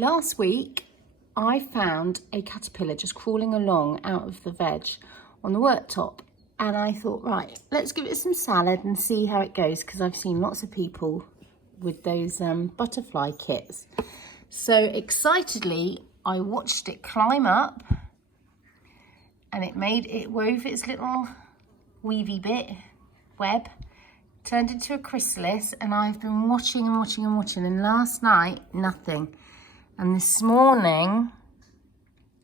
Last week, I found a caterpillar just crawling along out of the veg on the worktop. And I thought, right, let's give it some salad and see how it goes, because I've seen lots of people with those butterfly kits. So excitedly, I watched it climb up, and it wove its little weavy web, turned into a chrysalis, and I've been watching and watching and watching, and last night, nothing. And this morning,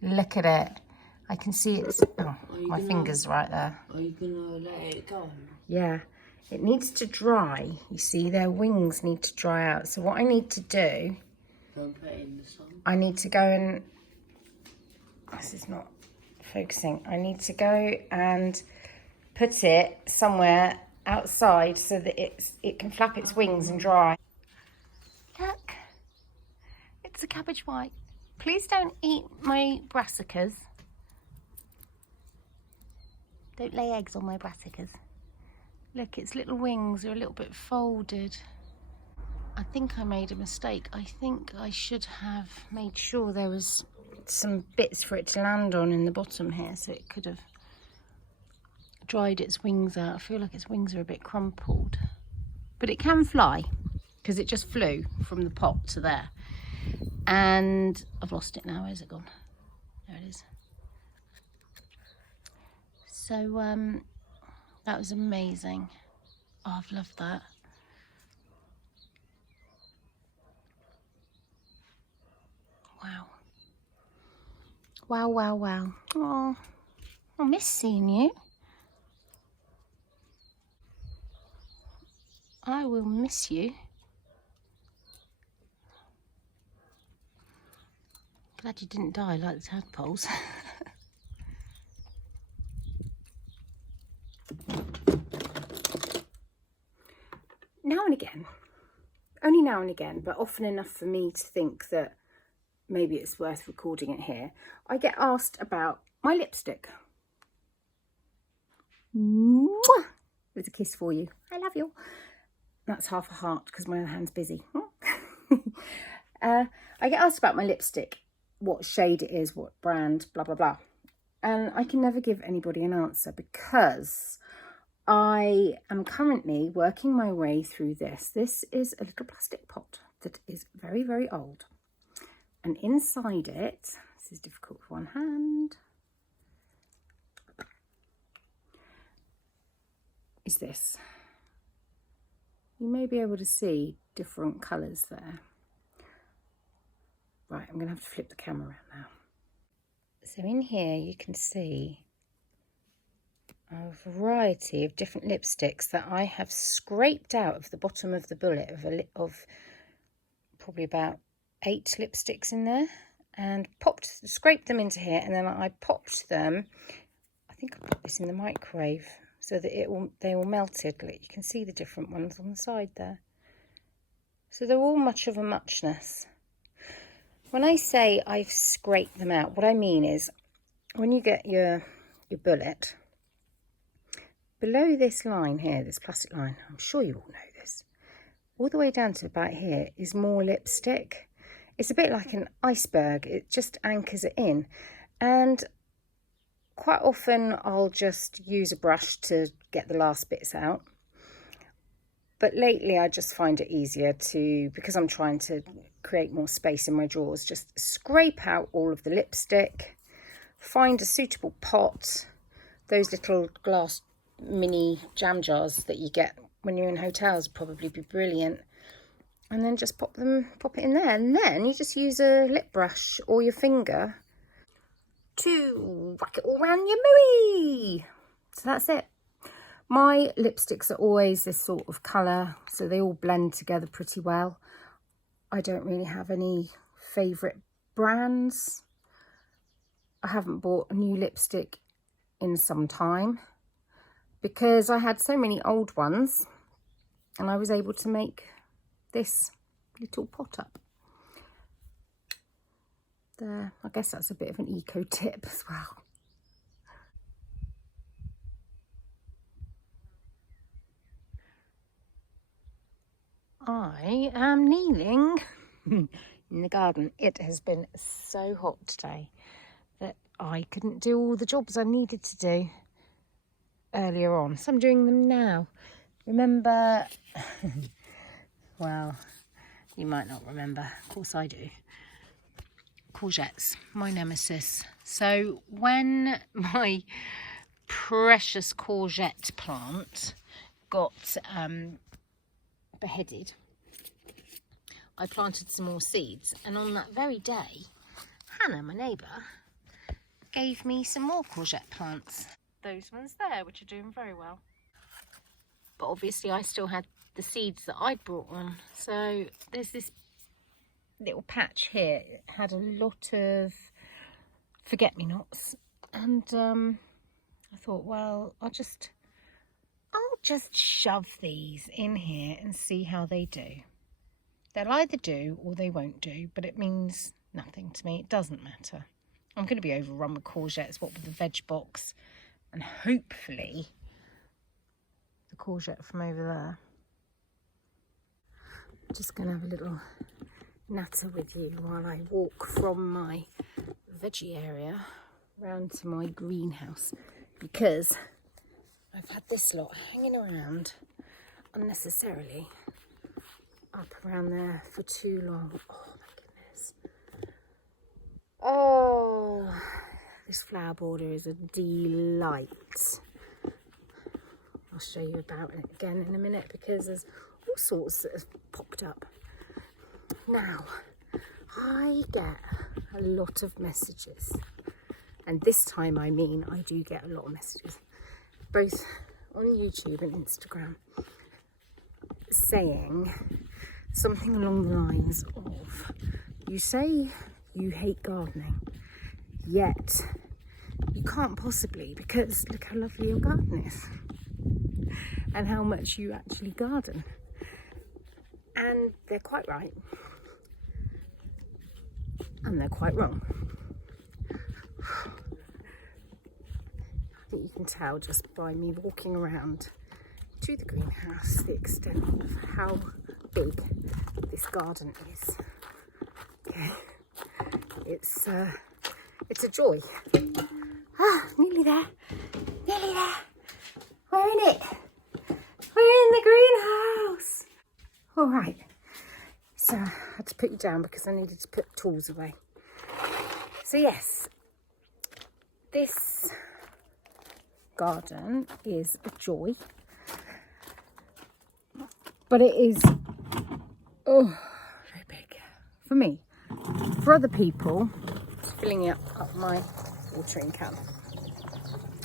look at it. I can see it's, oh, my finger's right there. Are you gonna let it go? Yeah, it needs to dry. You see, their wings need to dry out. So what I need to do, Don't put it in the sun. I need to go and, this is not focusing. I need to go and put it somewhere outside so that it can flap its wings and dry. Look, it's a cabbage white. Please don't eat my brassicas. Don't lay eggs on my brassicas. Look, its little wings are a little bit folded. I think I made a mistake. I think I should have made sure there was some bits for it to land on in the bottom here, so it could have dried its wings out. I feel like its wings are a bit crumpled. But it can fly, because it just flew from the pot to there. And I've lost it now. Where's it gone? There it is. So that was amazing. Oh, I've loved that. Wow. Wow, wow, wow. Oh, I miss seeing you. I will miss you. Glad you didn't die like the tadpoles. Now and again, only now and again, but often enough for me to think that maybe it's worth recording it here, I get asked about my lipstick. Mwah! There's a kiss for you. I love you. That's half a heart because my other hand's busy. I get asked about my lipstick, what shade it is, what brand, blah, blah, blah. And I can never give anybody an answer because I am currently working my way through this. This is a little plastic pot that is very, very old. And inside it, this is difficult with one hand, is this. You may be able to see different colours there. Right, I'm going to have to flip the camera around now. So in here you can see a variety of different lipsticks that I have scraped out of the bottom of the bullet of probably about 8 lipsticks in there, and scraped them into here, and then I popped them. I think I put this in the microwave so that they all melted. Look, you can see the different ones on the side there. So they're all much of a muchness. When I say I've scraped them out, what I mean is when you get your bullet, below this line here, this plastic line, I'm sure you all know this, all the way down to about here is more lipstick. It's a bit like an iceberg. It just anchors it in. And quite often I'll just use a brush to get the last bits out. But lately I just find it easier to, because I'm trying to create more space in my drawers, just scrape out all of the lipstick, find a suitable pot, those little glass mini jam jars that you get when you're in hotels would probably be brilliant. And then just pop it in there. And then you just use a lip brush or your finger to whack it all around your mooey. So that's it. My lipsticks are always this sort of colour, so they all blend together pretty well. I don't really have any favourite brands. I haven't bought a new lipstick in some time because I had so many old ones and I was able to make this little pot up there. I guess that's a bit of an eco tip as well. I am kneeling in the garden. It has been so hot today that I couldn't do all the jobs I needed to do earlier on, so I'm doing them now. Remember, well, you might not remember, of course I do, courgettes, my nemesis. So when my precious courgette plant got beheaded, I planted some more seeds, and on that very day, Hannah, my neighbour, gave me some more courgette plants. Those ones there, which are doing very well. But obviously I still had the seeds that I'd brought on. So there's this little patch here. It had a lot of forget-me-nots. And I thought, well, I'll just shove these in here and see how they do. They'll either do or they won't do, but it means nothing to me. It doesn't matter. I'm going to be overrun with courgettes, what with the veg box, and hopefully the courgette from over there. I'm just going to have a little natter with you while I walk from my veggie area round to my greenhouse, because I've had this lot hanging around unnecessarily up around there for too long. Oh my goodness. Oh, this flower border is a delight. I'll show you about it again in a minute, because there's all sorts that have popped up. Now, I get a lot of messages, and this time I mean I do get a lot of messages, both on YouTube and Instagram, saying something along the lines of, you say you hate gardening, yet you can't possibly, because look how lovely your garden is and how much you actually garden. And they're quite right, and they're quite wrong. I think you can tell just by me walking around to the greenhouse the extent of how big this garden is. Okay, it's a joy. Ah, nearly there, nearly there. We're in it. We're in the greenhouse. All right. So I had to put you down because I needed to put tools away. So yes, this garden is a joy, but it is very big for me. For other people, it's filling up my watering can.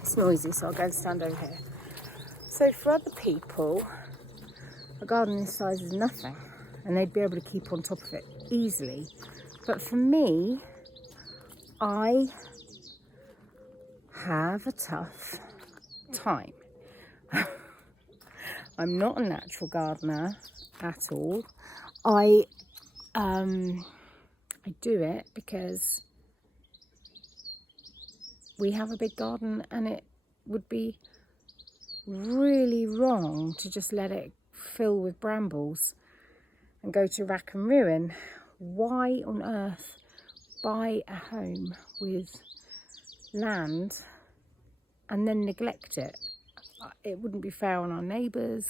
It's noisy, so I'll go and stand over here. So for other people, a garden this size is nothing, and they'd be able to keep on top of it easily. But for me, I have a tough time. I'm not a natural gardener at all. I do it because we have a big garden, and it would be really wrong to just let it fill with brambles and go to rack and ruin. Why on earth buy a home with land and then neglect it? It wouldn't be fair on our neighbours.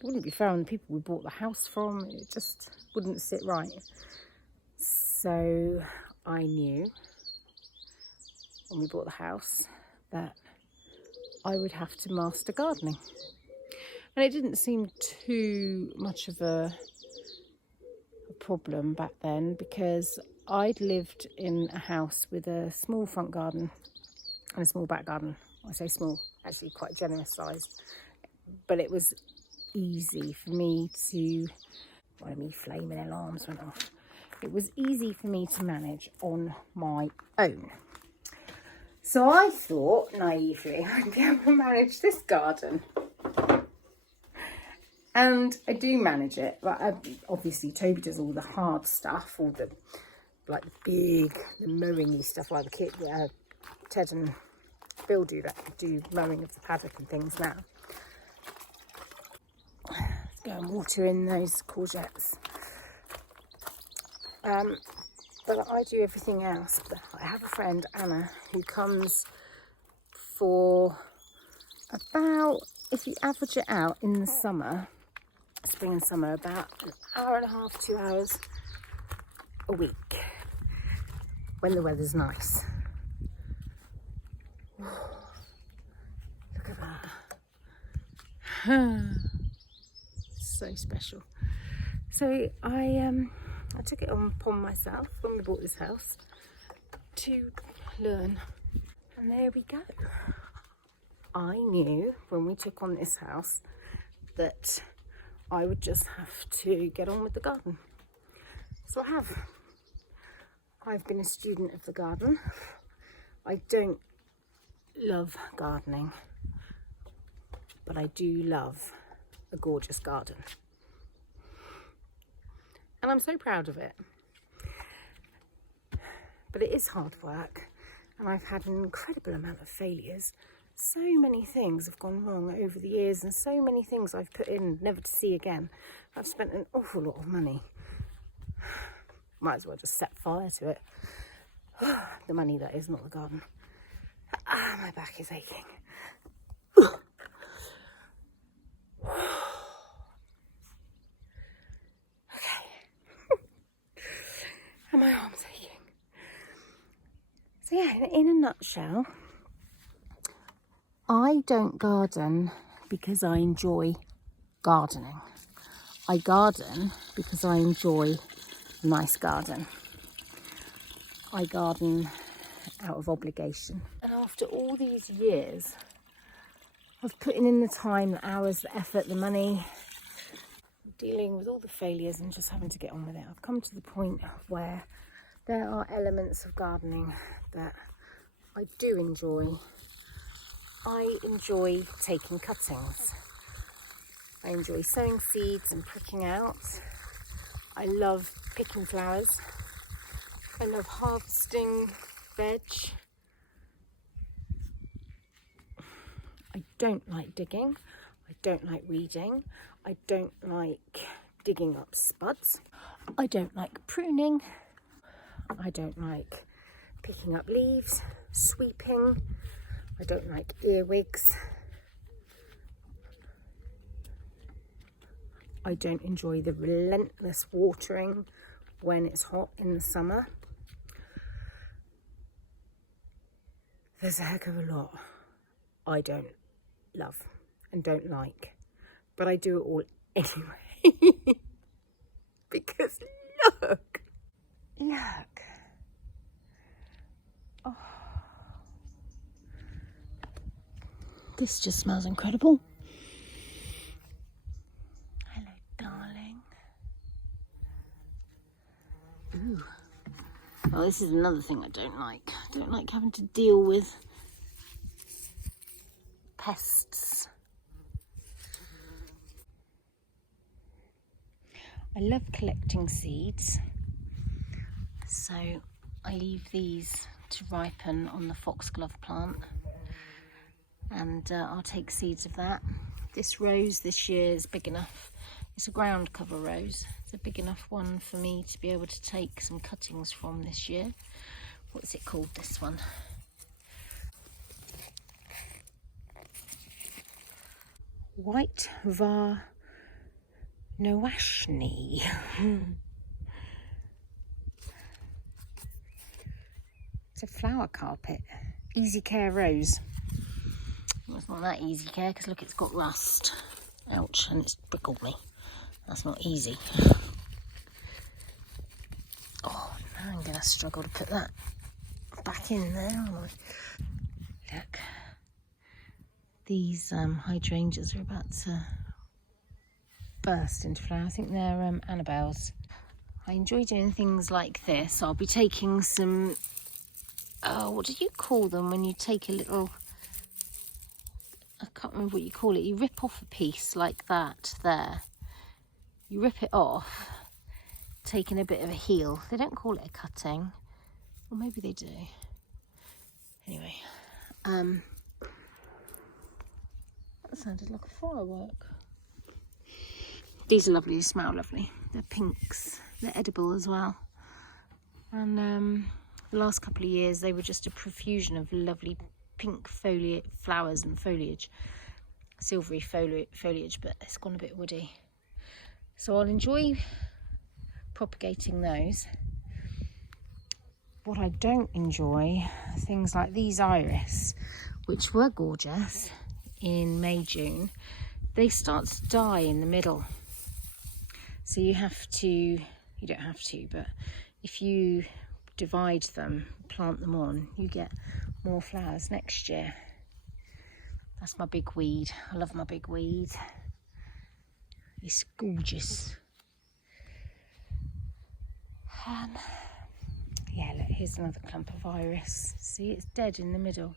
It wouldn't be fair on the people we bought the house from. It just wouldn't sit right. So I knew when we bought the house that I would have to master gardening. And it didn't seem too much of a problem back then, because I'd lived in a house with a small front garden and a small back garden. I say small, actually quite generous sized, but it was easy for me to, one of me flaming alarms went off. It was easy for me to manage on my own. So I thought, naively, I'd be able to manage this garden. And I do manage it, but obviously Toby does all the hard stuff, all the the mowing-y stuff, like the kid, Ted and Bill do mowing of the paddock and things now. Let's go and water in those courgettes. But I do everything else. But I have a friend, Anna, who comes for about, if you average it out in the summer, spring and summer, about an hour and a half, 2 hours a week when the weather's nice. Look at that. So special. So I took it upon myself when we bought this house to learn, and there we go. I knew when we took on this house that I would just have to get on with the garden. So I have. I've been a student of the garden. I don't love gardening, but I do love a gorgeous garden. And I'm so proud of it. But it is hard work, and I've had an incredible amount of failures. So many things have gone wrong over the years, and so many things I've put in never to see again. I've spent an awful lot of money. Might as well just set fire to it. The money, that is, not the garden. My back is aching. And my arm's aching. So yeah, in a nutshell, I don't garden because I enjoy gardening. I garden because I enjoy a nice garden. I garden out of obligation. And after all these years of putting in the time, the hours, the effort, the money, dealing with all the failures and just having to get on with it, I've come to the point where there are elements of gardening that I do enjoy. I enjoy taking cuttings. I enjoy sowing seeds and pricking out. I love picking flowers. I love harvesting veg. I don't like digging. I don't like weeding. I don't like digging up spuds. I don't like pruning. I don't like picking up leaves, sweeping. I don't like earwigs. I don't enjoy the relentless watering when it's hot in the summer. There's a heck of a lot I don't love and don't like, but I do it all anyway. Because look. Oh. This just smells incredible. Hello, darling. Ooh. Oh, this is another thing I don't like. I don't like having to deal with pests. I love collecting seeds, so I leave these to ripen on the foxglove plant, and I'll take seeds of that. This rose this year is big enough. It's a ground cover rose. It's a big enough one for me to be able to take some cuttings from this year. What's it called, this one? White var Noashni. It's a flower carpet. Easy care rose. Well, it's not that easy care because look, it's got rust. Ouch, and it's prickled me. That's not easy. Oh, now I'm going to struggle to put that back in there, aren't I? Look. These hydrangeas are about to burst into flower. I think they're Annabelle's. I enjoy doing things like this. I'll be taking some, what do you call them when you take a little, I can't remember what you call it. You rip off a piece like that there. You rip it off, taking a bit of a heel. They don't call it a cutting. Or maybe they do. Anyway, that sounded like a firework. These are lovely, they smell lovely. They're pinks, they're edible as well. And the last couple of years they were just a profusion of lovely pink flowers and foliage, silvery foliage, but it's gone a bit woody. So I'll enjoy propagating those. What I don't enjoy are things like these iris, which were gorgeous in May, June. They start to die in the middle. So you don't have to, but if you divide them, plant them on, you get more flowers next year. That's my big weed. I love my big weed. It's gorgeous. Yeah, look, here's another clump of iris. See, it's dead in the middle.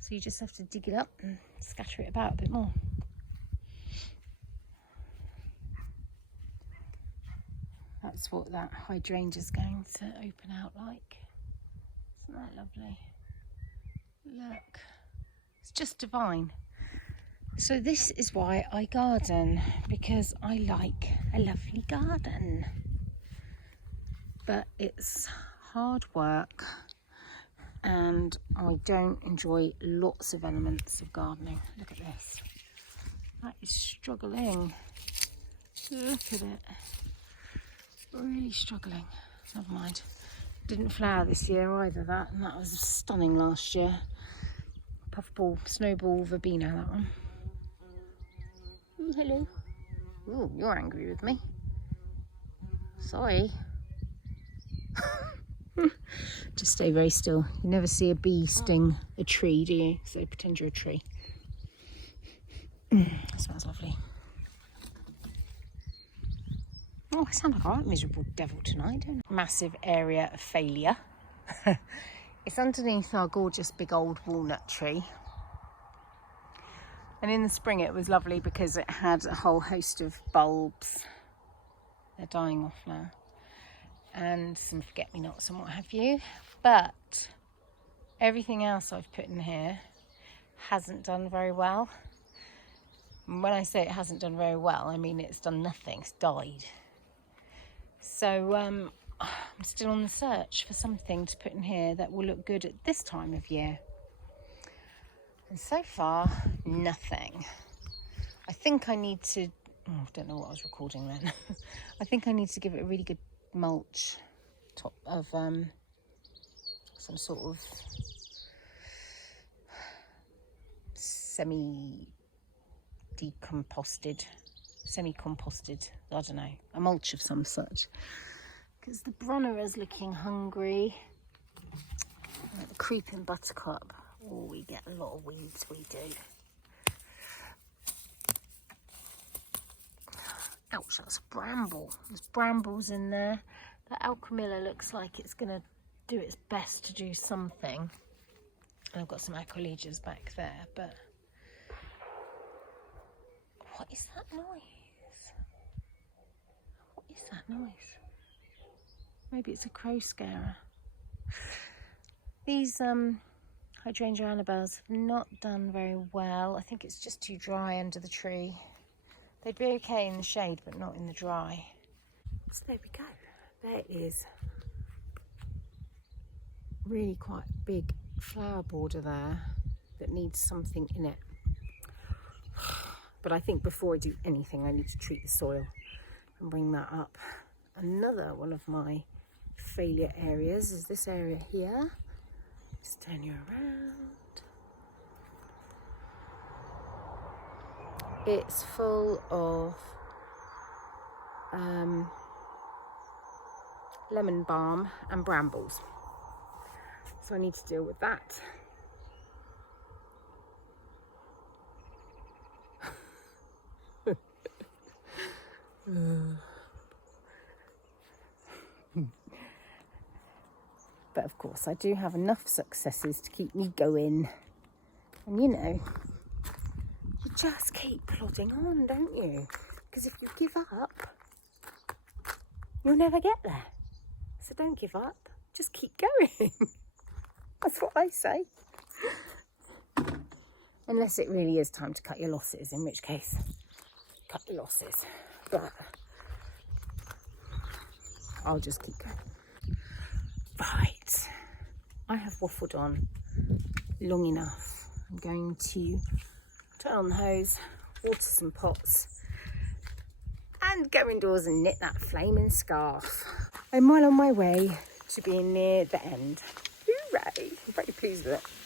So you just have to dig it up and scatter it about a bit more. That's what that hydrangea's going to open out like. Isn't that lovely? Look, it's just divine. So this is why I garden, because I like a lovely garden. But it's hard work and I don't enjoy lots of elements of gardening. Look at this. That is struggling. Look at it. Really struggling. Never mind. Didn't flower this year either, that, and that was stunning last year. Puffball, snowball, verbena, that one. Ooh, hello. Ooh, you're angry with me. Sorry. Just stay very still. You never see a bee sting a tree, do you? So pretend you're a tree. Smells lovely. Oh, I sound like a right miserable devil tonight, don't I? Massive area of failure. It's underneath our gorgeous big old walnut tree. And in the spring it was lovely because it had a whole host of bulbs. They're dying off now. And some forget-me-nots and what have you. But everything else I've put in here hasn't done very well. And when I say it hasn't done very well, I mean it's done nothing, it's died. So I'm still on the search for something to put in here that will look good at this time of year. And so far, nothing. I think I need to, I don't know what I was recording then. I think I need to give it a really good mulch top of some sort of semi-composted, I don't know, a mulch of some sort. Because the Bronera's looking hungry. Like the creeping buttercup. Oh, we get a lot of weeds, we do. Ouch, that's a bramble. There's brambles in there. That alchemilla looks like it's going to do its best to do something. And I've got some acrolegias back there, but... What is that noise? What is that noise? Maybe it's a crow scarer. These hydrangea annabelles have not done very well. I think it's just too dry under the tree. They'd be okay in the shade, but not in the dry. So there we go. There is really quite a big flower border there that needs something in it. But I think before I do anything, I need to treat the soil and bring that up. Another one of my failure areas is this area here. Just turn you around. It's full of lemon balm and brambles. So I need to deal with that. But of course I do have enough successes to keep me going. And you know, you just keep plodding on, don't you? Because if you give up, you'll never get there. So don't give up, just keep going. That's what I say. Unless it really is time to cut your losses, in which case, cut your losses. But I'll just keep going. Right, I have waffled on long enough. I'm going to turn on the hose, water some pots, and go indoors and knit that flaming scarf. I'm well on my way to being near the end. Hooray! I'm very pleased with it.